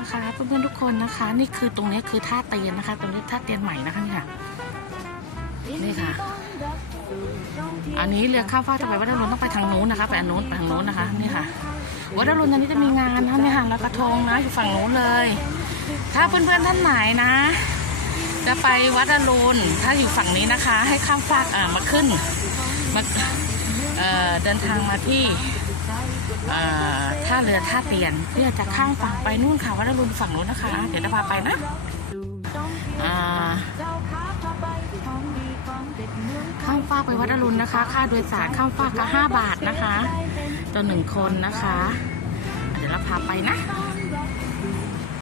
นะคะเพื่อนๆทุกคนนะคะนี่คือตรงนี้คือท่าเตียนนะคะตรงนี้ท่าเตียนใหม่นะคะนี่ค่ะนี่ค่ะอันนี้เรือข้ามฟากจะไปวัดอรุณต้องไปทางนู้นนะคะไปอันนู้นไปทางนู้นนะคะนี่ค่ะวัดอรุณตอนนี้จะมีงานนะเนี่ยค่ะลอยกระทงนะอยู่ฝั่งนู้นเลยถ้าเพื่อนๆท่านไหนนะจะไปวัดอรุณถ้าอยู่ฝั่งนี้นะคะให้ข้ามฟากมาขึ้นมาเดินทางมาที่ท่าเรือท่าเตียนเพื่อจะข้ามฝั่งไปนู่นค่ะวัดอรุณฝั่งนู้นนะคะเดี๋ยวจะพาไปนะข้ามฟากไปวัดอรุณนะคะค่าโดยสารข้ามฟากก็5 บาทนะคะต่อ1 คนนะคะเดี๋ยวเราพาไปนะ